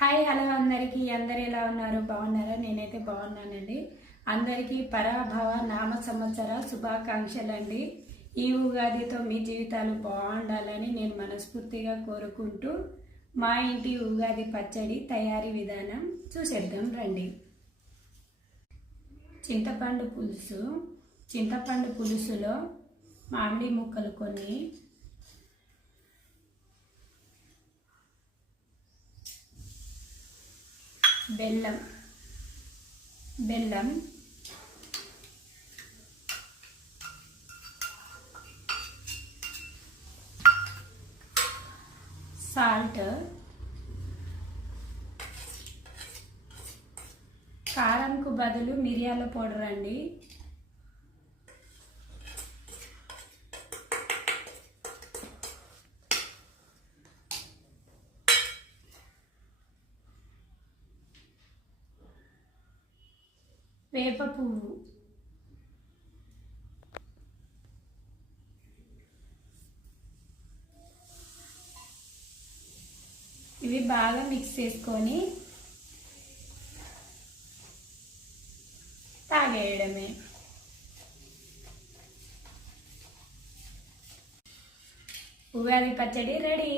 Hi hello అందరికీ అందరు ఎలా ఉన్నారు? బాగున్నారా? నేనైతే బాగున్నానండి. అందరికీ పరాభవ నామ సంవత్సర శుభాకాంక్షలు అండి. ఈ ఉగాదితో మీ జీవితాలు బాగుండాలని నేను మనస్ఫూర్తిగా కోరుకుంటూ మా ఇంటి ఉగాది పచ్చడి తయారీ విధానం చూసేద్దాం రండి. చింతపండు పులుసులో మామిడి ముక్కలు కొన్ని, బెల్లం సాల్ట్, కారంకు బదులు మిరియాల పౌడర్ అండి, వేప పువ్వు, ఇవి బాగా మిక్స్ చేసుకొని తాగేయడమే. ఉగాది పచ్చడి రెడీ.